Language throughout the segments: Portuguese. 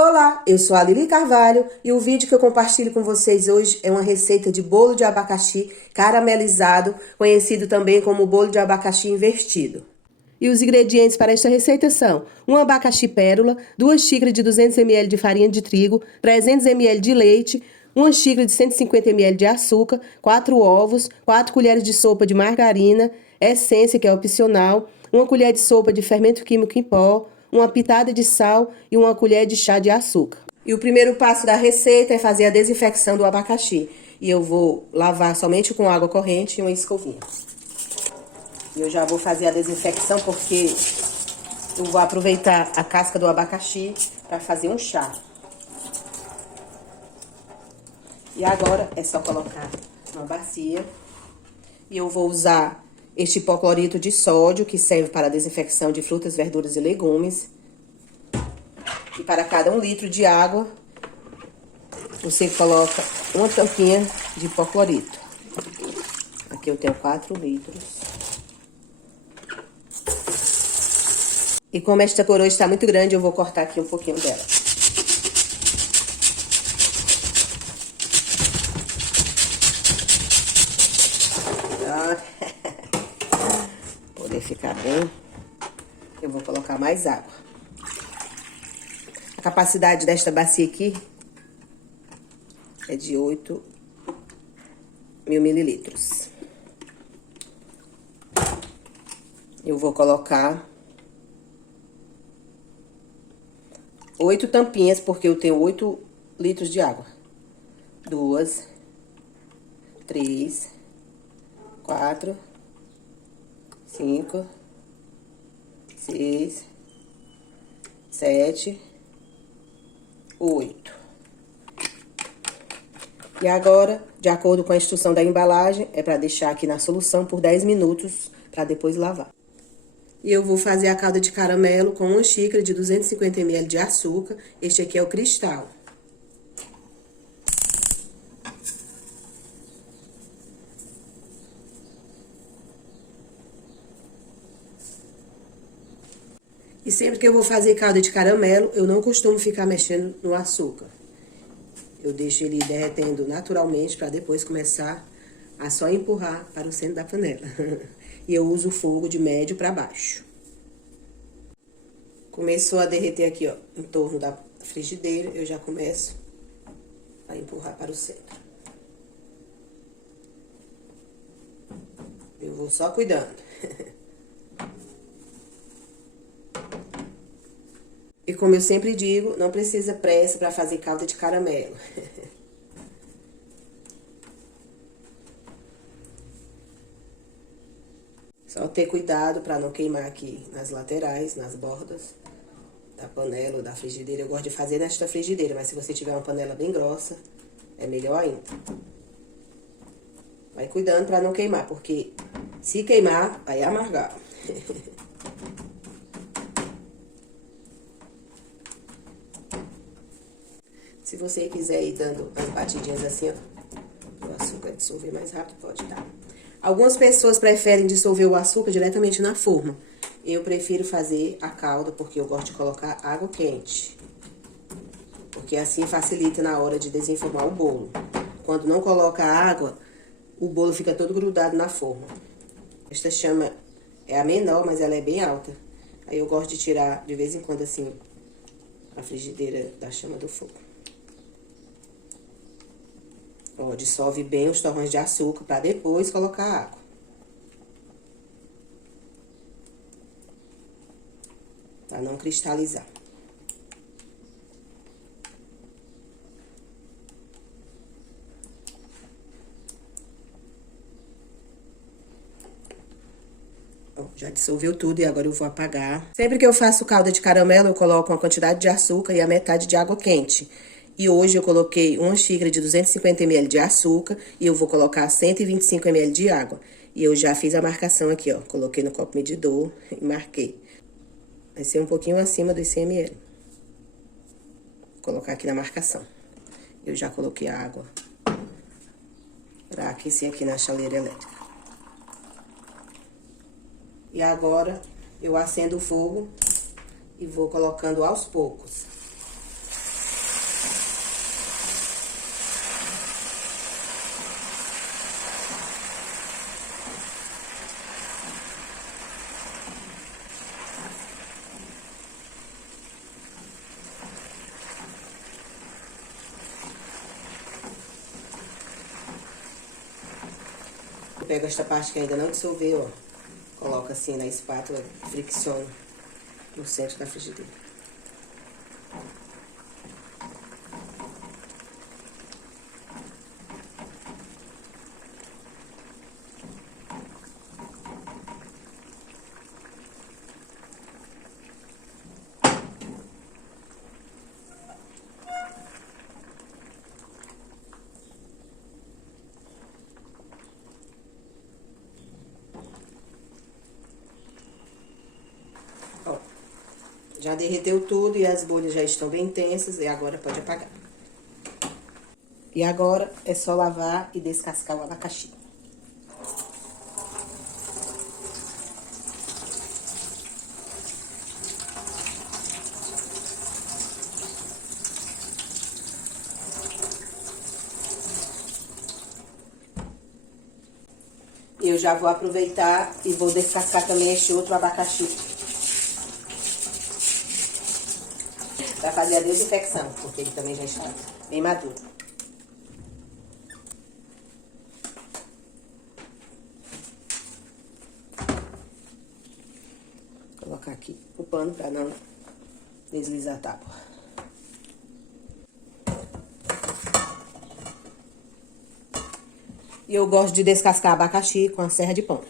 Olá, eu sou a Lili Carvalho e o vídeo que eu compartilho com vocês hoje é uma receita de bolo de abacaxi caramelizado, conhecido também como bolo de abacaxi invertido. E os ingredientes para esta receita são um abacaxi pérola, 2 xícaras de 200 ml de farinha de trigo, 300 ml de leite, 1 xícara de 150 ml de açúcar, 4 ovos, 4 colheres de sopa de margarina, essência que é opcional, 1 colher de sopa de fermento químico em pó, uma pitada de sal e 1 colher de chá de açúcar. E o primeiro passo da receita é fazer a desinfecção do abacaxi. E eu vou lavar somente com água corrente e uma escovinha. E eu já vou fazer a desinfecção porque eu vou aproveitar a casca do abacaxi para fazer um chá. E agora é só colocar uma bacia. E eu vou usar este hipoclorito de sódio, que serve para a desinfecção de frutas, verduras e legumes. E para cada 1 litro de água, você coloca uma tampinha de hipoclorito. Aqui eu tenho 4 litros. E como esta coroa está muito grande, eu vou cortar aqui um pouquinho dela. Poder ficar bem, eu vou colocar mais água. A capacidade desta bacia aqui é de 8.000 mililitros. Eu vou colocar 8 tampinhas, porque eu tenho 8 litros de água. 2, 3, 4, 5, 6, 7, 8. E agora, de acordo com a instrução da embalagem, é para deixar aqui na solução por 10 minutos para depois lavar. E eu vou fazer a calda de caramelo com 1 xícara de 250 ml de açúcar. Este aqui é o cristal. E sempre que eu vou fazer calda de caramelo, eu não costumo ficar mexendo no açúcar. Eu deixo ele derretendo naturalmente para depois começar a só empurrar para o centro da panela. E eu uso o fogo de médio para baixo. Começou a derreter aqui, ó, em torno da frigideira, eu já começo a empurrar para o centro. Eu vou só cuidando. E como eu sempre digo, não precisa pressa para fazer calda de caramelo. Só ter cuidado para não queimar aqui nas laterais, nas bordas da panela ou da frigideira. Eu gosto de fazer nesta frigideira, mas se você tiver uma panela bem grossa, é melhor ainda. Vai cuidando para não queimar, porque se queimar, vai amargar. Se você quiser ir dando as batidinhas assim, ó, o açúcar dissolver mais rápido, pode dar. Algumas pessoas preferem dissolver o açúcar diretamente na forma. Eu prefiro fazer a calda, porque eu gosto de colocar água quente. Porque assim facilita na hora de desenformar o bolo. Quando não coloca água, o bolo fica todo grudado na forma. Esta chama é a menor, mas ela é bem alta. Aí eu gosto de tirar de vez em quando assim a frigideira da chama do fogo. Ó, dissolve bem os torrões de açúcar para depois colocar água. Para não cristalizar. Ó, já dissolveu tudo e agora eu vou apagar. Sempre que eu faço calda de caramelo, eu coloco uma quantidade de açúcar e a metade de água quente. E hoje eu coloquei 1 xícara de 250 ml de açúcar e eu vou colocar 125 ml de água. E eu já fiz a marcação aqui, ó. Coloquei no copo medidor e marquei. Vai ser um pouquinho acima dos 100 ml. Vou colocar aqui na marcação. Eu já coloquei a água para aquecer aqui na chaleira elétrica. E agora eu acendo o fogo e vou colocando aos poucos. pego esta parte que ainda não dissolveu, ó. Coloco assim na espátula, fricciono no centro da frigideira. Já derreteu tudo e as bolhas já estão bem intensas e agora pode apagar. E agora é só lavar e descascar o abacaxi. Eu já vou aproveitar e vou descascar também este outro abacaxi. Para fazer a desinfecção, porque ele também já está bem maduro. Vou colocar aqui o pano para não deslizar a tábua. E eu gosto de descascar abacaxi com a serra de pão.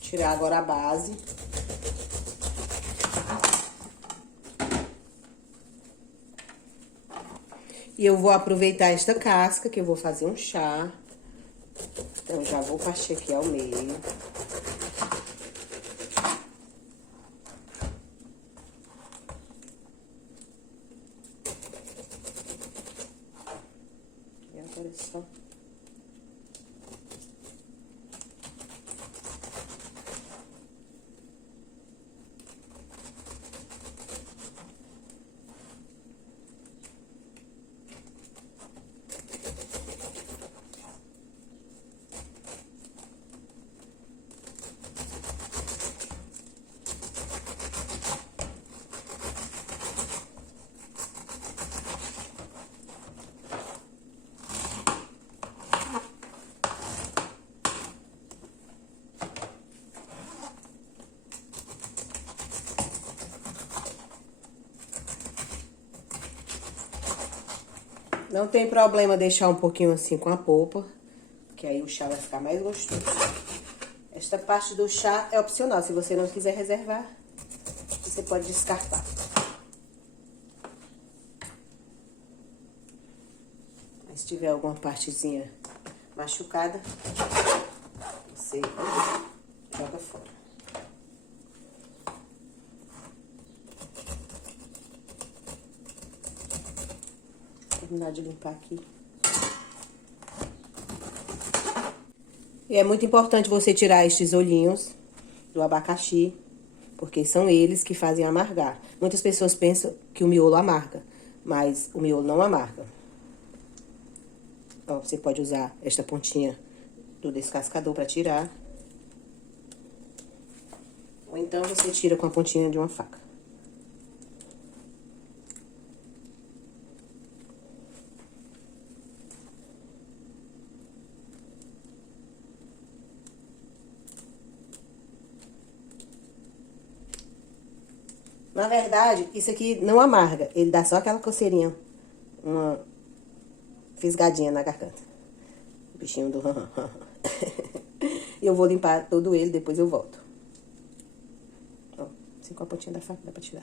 Tirar agora a base. E eu vou aproveitar esta casca, que eu vou fazer um chá. Então, já vou partir aqui ao meio. E agora é só... Não tem problema deixar um pouquinho assim com a polpa, que aí o chá vai ficar mais gostoso. Esta parte do chá é opcional, se você não quiser reservar, você pode descartar. Mas se tiver alguma partezinha machucada, você joga fora. Terminar de limpar aqui. E é muito importante você tirar estes olhinhos do abacaxi, porque são eles que fazem amargar. Muitas pessoas pensam que o miolo amarga, mas o miolo não amarga. Ó, você pode usar esta pontinha do descascador para tirar. Ou então você tira com a pontinha de uma faca. Na verdade, isso aqui não amarga, ele dá só aquela coceirinha, uma fisgadinha na garganta. O bichinho do E eu vou limpar todo ele, depois eu volto. Ó, assim com a pontinha da faca dá pra tirar.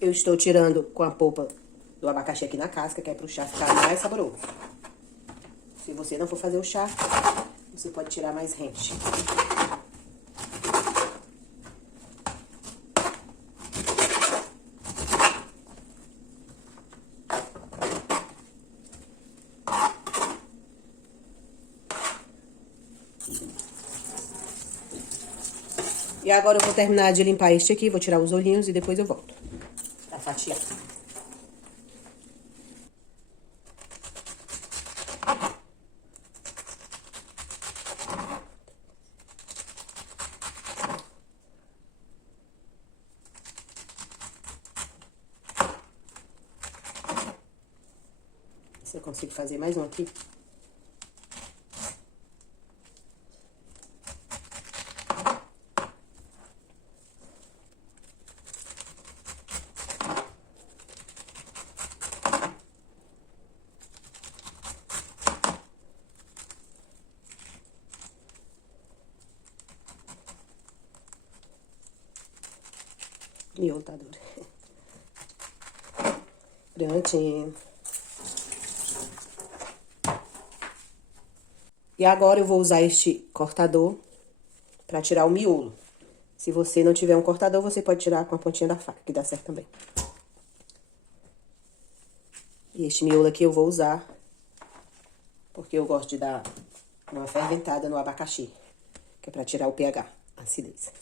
Eu estou tirando com a polpa do abacaxi aqui na casca, que é pro chá ficar mais saboroso. Se você não for fazer o chá, você pode tirar mais rente. E agora eu vou terminar de limpar este aqui, vou tirar os olhinhos e depois eu volto. Fatiar. se eu consigo fazer mais um aqui. Miolo tá duro. Prontinho. E agora eu vou usar este cortador pra tirar o miolo. Se você não tiver um cortador, você pode tirar com a pontinha da faca, que dá certo também. E este miolo aqui eu vou usar, porque eu gosto de dar uma ferventada no abacaxi, que é pra tirar o pH, a acidez.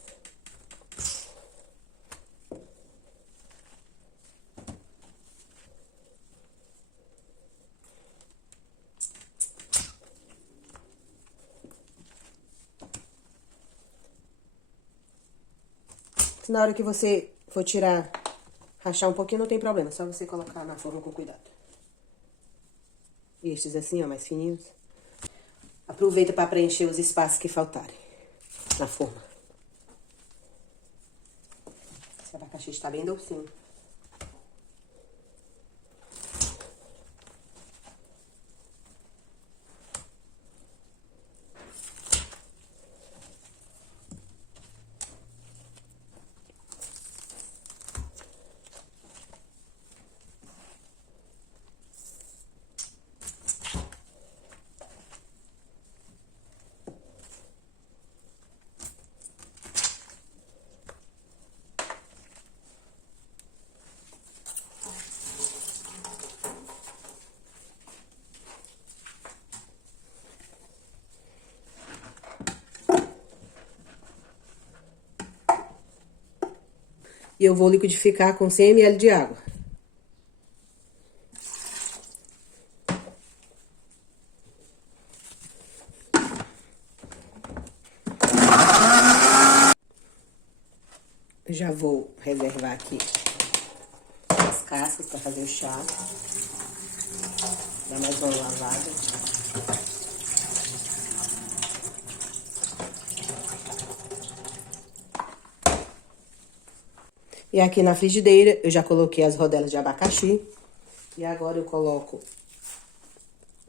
Na hora que você for tirar, rachar um pouquinho, não tem problema. É só você colocar na forma com cuidado. E estes assim, ó, mais fininhos. Aproveita para preencher os espaços que faltarem na forma. Esse abacaxi está bem docinho. E eu vou liquidificar com 100 ml de água. Já vou reservar aqui as cascas para fazer o chá. Dar mais uma lavada. E aqui na frigideira eu já coloquei as rodelas de abacaxi. E agora eu coloco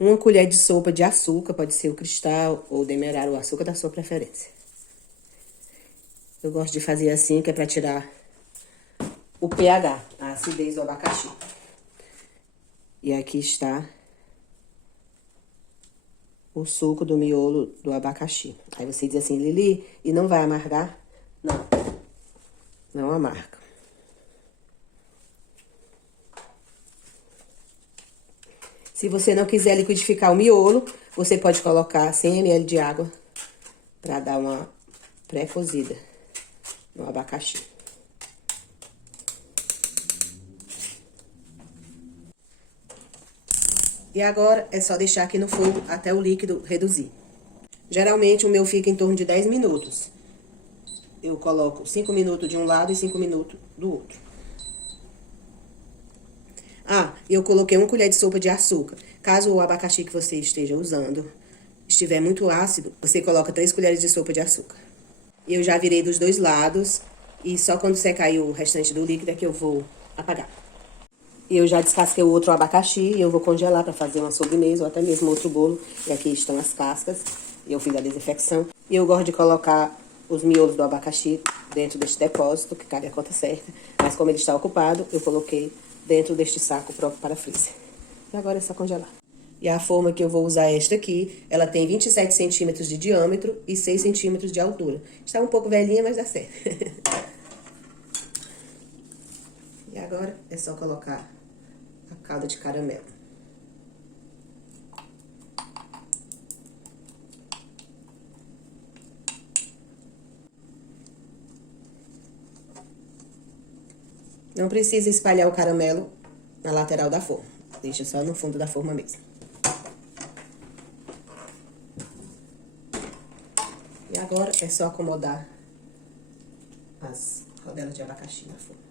1 colher de sopa de açúcar, pode ser o cristal ou demerara, o açúcar da sua preferência. Eu gosto de fazer assim, que é pra tirar o pH, a acidez do abacaxi. E aqui está o suco do miolo do abacaxi. Aí você diz assim, Lili, e não vai amargar? Não, não amarga. Se você não quiser liquidificar o miolo, você pode colocar 100 ml de água para dar uma pré-cozida no abacaxi. E agora é só deixar aqui no fogo até o líquido reduzir. Geralmente o meu fica em torno de 10 minutos. Eu coloco 5 minutos de um lado e 5 minutos do outro. Ah, eu coloquei 1 colher de sopa de açúcar. Caso o abacaxi que você esteja usando estiver muito ácido, você coloca 3 colheres de sopa de açúcar. Eu já virei dos dois lados e só quando secar aí o restante do líquido é que eu vou apagar. Eu já descasquei o outro abacaxi e eu vou congelar para fazer uma sobremesa ou até mesmo outro bolo. E aqui estão as cascas. Eu fiz a desinfecção. E eu gosto de colocar os miolos do abacaxi dentro deste depósito, que cabe a conta certa. Mas como ele está ocupado, eu coloquei dentro deste saco próprio para freezer. E agora é só congelar. E a forma que eu vou usar é esta aqui, ela tem 27 centímetros de diâmetro e 6 centímetros de altura. Está um pouco velhinha, mas dá certo. E agora é só colocar a calda de caramelo. Não precisa espalhar o caramelo na lateral da forma. Deixa só no fundo da forma mesmo. E agora é só acomodar as rodelas de abacaxi na forma.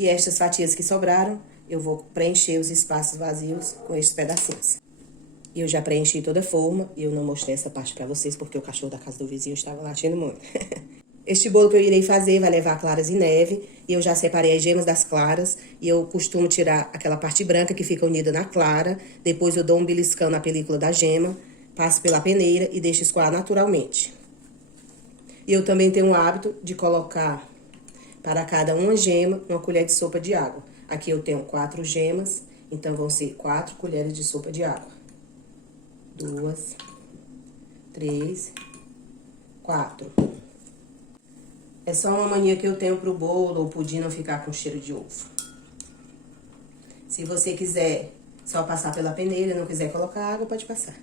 E estas fatias que sobraram, eu vou preencher os espaços vazios com estes pedacinhos. E eu já preenchi toda a forma, e eu não mostrei essa parte pra vocês, porque o cachorro da casa do vizinho estava latindo muito. Este bolo que eu irei fazer vai levar claras em neve, e eu já separei as gemas das claras, e eu costumo tirar aquela parte branca que fica unida na clara, depois eu dou um beliscão na película da gema, passo pela peneira e deixo escoar naturalmente. E eu também tenho o hábito de colocar para cada uma gema uma colher de sopa de água. Aqui eu tenho 4 gemas, então vão ser 4 colheres de sopa de água. 2, 3, 4. É só uma mania que eu tenho pro bolo ou pudim não ficar com cheiro de ovo. Se você quiser só passar pela peneira e não quiser colocar água, pode passar.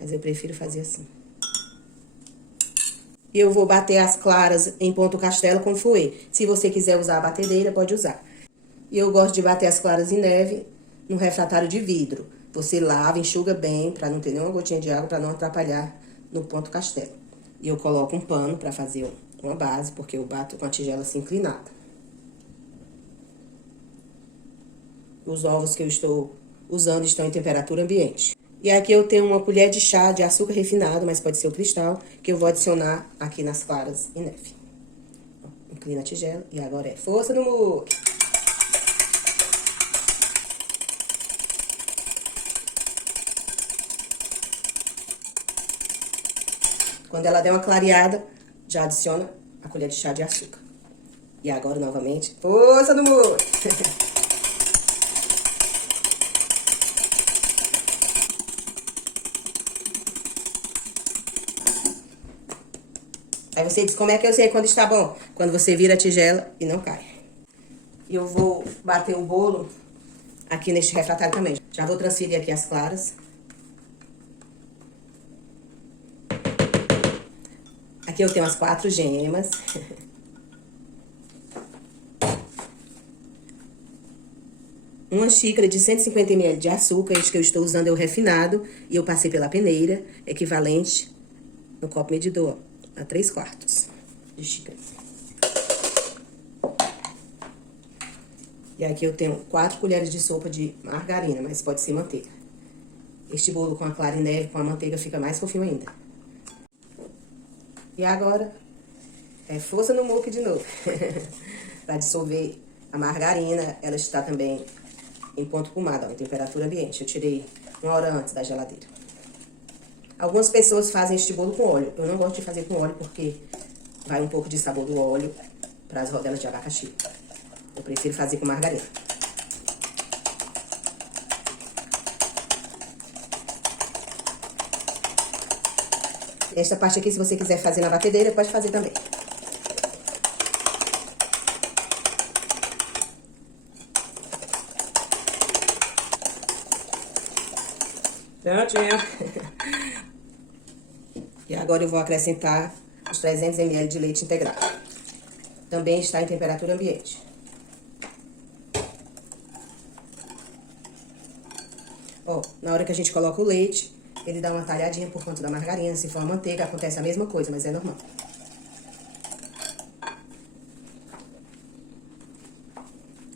Mas eu prefiro fazer assim. E eu vou bater as claras em ponto castelo com fouet. Se você quiser usar a batedeira, pode usar. E eu gosto de bater as claras em neve no refratário de vidro. Você lava, enxuga bem, pra não ter nenhuma gotinha de água, pra não atrapalhar no ponto castelo. E eu coloco um pano pra fazer uma base, porque eu bato com a tigela assim inclinada. Os ovos que eu estou usando estão em temperatura ambiente. E aqui eu tenho uma colher de chá de açúcar refinado, mas pode ser o cristal, que eu vou adicionar aqui nas claras em neve. Inclina a tigela e agora é força no muque. Quando ela der uma clareada, já adiciona a colher de chá de açúcar. E agora, novamente, força no muque. Aí você diz, como é que eu sei quando está bom? Quando você vira a tigela e não cai. E eu vou bater o bolo aqui neste refratário também. Já vou transferir aqui as claras. Aqui eu tenho as 4 gemas. Uma xícara de 150 ml de açúcar. Este que eu estou usando é o refinado. E eu passei pela peneira, equivalente no copo medidor a 3/4 de xícara. E aqui eu tenho 4 colheres de sopa de margarina, mas pode ser manteiga. Este bolo com a clara em neve, com a manteiga, fica mais fofinho ainda. E agora, é força no muque de novo. Para dissolver a margarina, ela está também em ponto pomado, ó, em temperatura ambiente. Eu tirei 1 hora antes da geladeira. Algumas pessoas fazem este bolo com óleo. Eu não gosto de fazer com óleo porque vai um pouco de sabor do óleo para as rodelas de abacaxi. Eu prefiro fazer com margarina. Esta parte aqui, se você quiser fazer na batedeira, pode fazer também. Prontinho. E agora eu vou acrescentar os 300 ml de leite integral. Também está em temperatura ambiente. Ó, na hora que a gente coloca o leite, ele dá uma talhadinha por conta da margarina. Se for a manteiga, acontece a mesma coisa, mas é normal.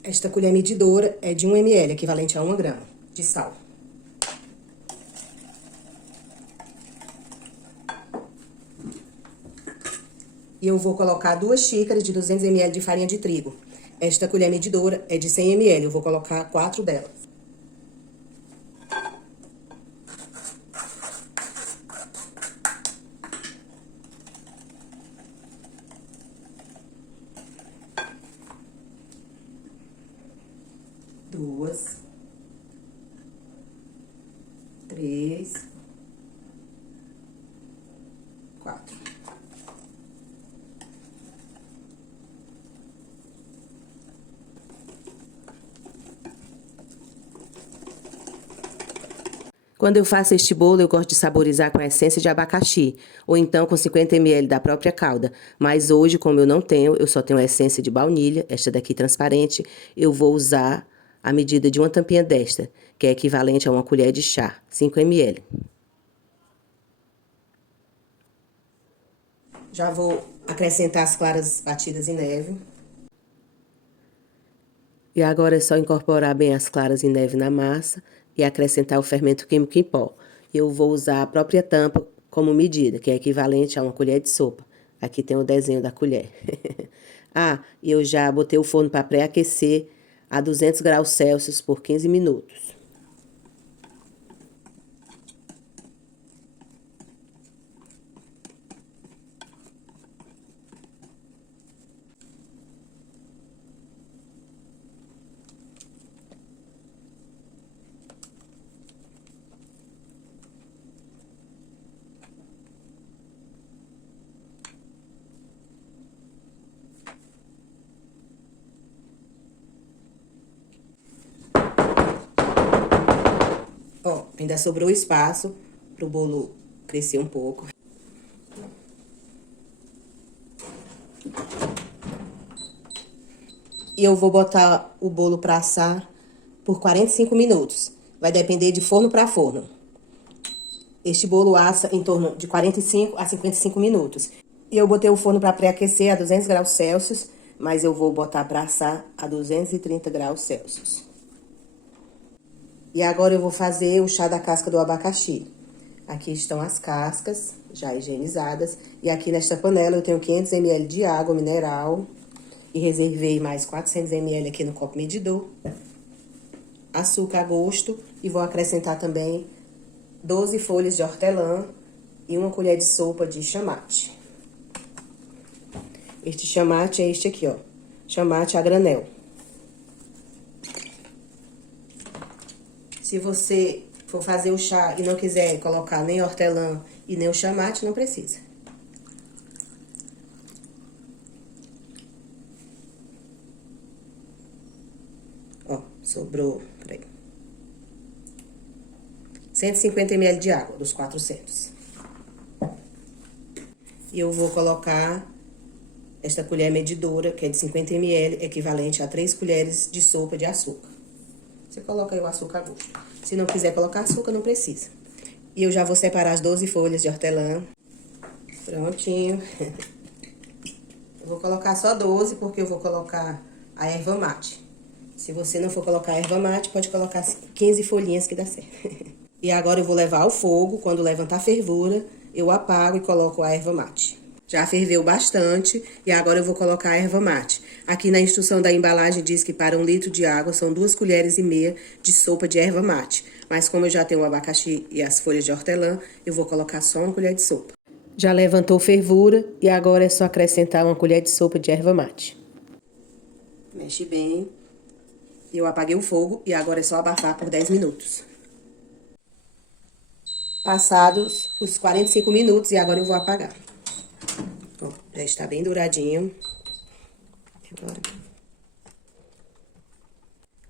Esta colher medidora é de 1 ml, equivalente a 1 grama de sal. E eu vou colocar 2 xícaras de 200 ml de farinha de trigo. Esta colher medidora é de 100 ml, eu vou colocar 4 delas. Duas, 3, 4. Quando eu faço este bolo, eu gosto de saborizar com a essência de abacaxi, ou então com 50 ml da própria calda. Mas hoje, como eu não tenho, eu só tenho a essência de baunilha, esta daqui transparente, eu vou usar a medida de uma tampinha desta, que é equivalente a uma colher de chá, 5 ml. Já vou acrescentar as claras batidas em neve. E agora é só incorporar bem as claras em neve na massa e acrescentar o fermento químico em pó. Eu vou usar a própria tampa como medida, que é equivalente a uma colher de sopa. Aqui tem o desenho da colher. Ah, e eu já botei o forno para pré-aquecer a 200 graus Celsius por 15 minutos. Ó, ainda sobrou espaço pro bolo crescer um pouco. E eu vou botar o bolo para assar por 45 minutos. Vai depender de forno para forno. Este bolo assa em torno de 45 a 55 minutos. E eu botei o forno para pré-aquecer a 200 graus Celsius, mas eu vou botar para assar a 230 graus Celsius. E agora eu vou fazer o chá da casca do abacaxi. Aqui estão as cascas, já higienizadas. E aqui nesta panela eu tenho 500 ml de água mineral. E reservei mais 400 ml aqui no copo medidor. Açúcar a gosto. E vou acrescentar também 12 folhas de hortelã e uma colher de sopa de chamate. Este chamate é este aqui, ó. Chamate a granel. Se você for fazer o chá e não quiser colocar nem hortelã e nem o chamate, não precisa. Ó, sobrou, peraí. 150 ml de água, dos 400. E eu vou colocar esta colher medidora, que é de 50 ml, equivalente a 3 colheres de sopa de açúcar. Você coloca aí o açúcar a gosto. Se não quiser colocar açúcar, não precisa. E eu já vou separar as 12 folhas de hortelã. Prontinho. Eu vou colocar só 12, porque eu vou colocar a erva mate. Se você não for colocar a erva mate, pode colocar 15 folhinhas que dá certo. E agora eu vou levar ao fogo. Quando levantar a fervura, eu apago e coloco a erva mate. Já ferveu bastante e agora eu vou colocar a erva mate. Aqui na instrução da embalagem diz que para 1 litro de água são 2,5 colheres de sopa de erva mate. Mas como eu já tenho o abacaxi e as folhas de hortelã, eu vou colocar só 1 colher de sopa. Já levantou fervura e agora é só acrescentar 1 colher de sopa de erva mate. Mexe bem. Eu apaguei o fogo e agora é só abafar por 10 minutos. Passados os 45 minutos e agora eu vou apagar. Ó, já está bem douradinho. Agora.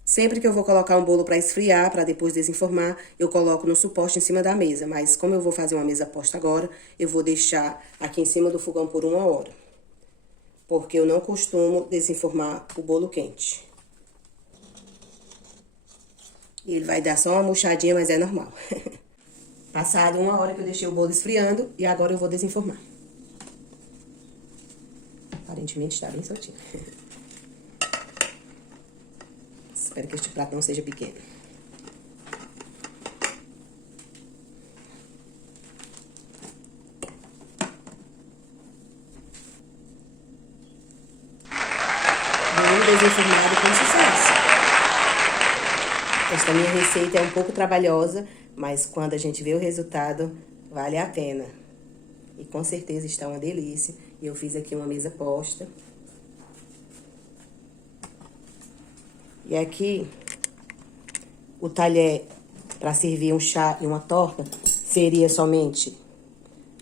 Sempre que eu vou colocar um bolo para esfriar, para depois desenformar, eu coloco no suporte em cima da mesa. Mas como eu vou fazer uma mesa posta agora, eu vou deixar aqui em cima do fogão por 1 hora. Porque eu não costumo desenformar o bolo quente. E ele vai dar só uma murchadinha, mas é normal. Passado 1 hora que eu deixei o bolo esfriando, e agora eu vou desenformar. Aparentemente está bem soltinho. Espero que este prato não seja pequeno. Bolo desenformado com sucesso. Esta minha receita é um pouco trabalhosa, mas quando a gente vê o resultado, vale a pena. E com certeza está uma delícia. E eu fiz aqui uma mesa posta. E aqui, o talher para servir um chá e uma torta seria somente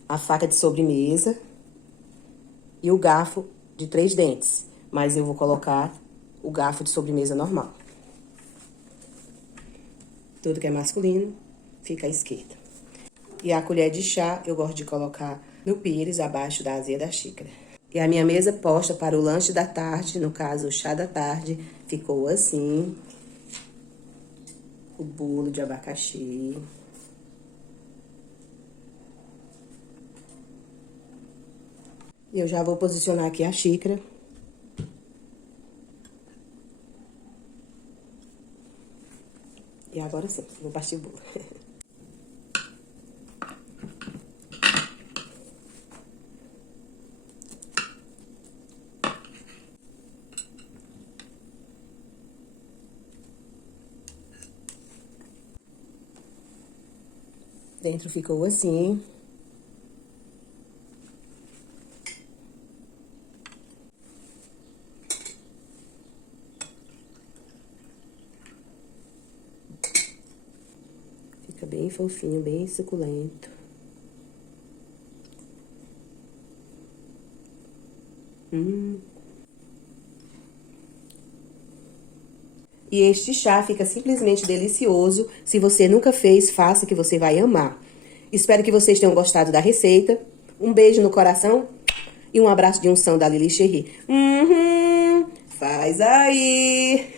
a faca de sobremesa e o garfo de 3 dentes. Mas eu vou colocar o garfo de sobremesa normal. Tudo que é masculino fica à esquerda. E a colher de chá eu gosto de colocar no pires, abaixo da azia da xícara. E a minha mesa posta para o lanche da tarde, no caso o chá da tarde, ficou assim. O bolo de abacaxi. Eu já vou posicionar aqui a xícara. Agora sim, vou partir o bolo. Dentro ficou assim. Fica bem fofinho, bem suculento. E este chá fica simplesmente delicioso. Se você nunca fez, faça que você vai amar. Espero que vocês tenham gostado da receita. Um beijo no coração e um abraço de unção da Lili Cherry. Faz aí!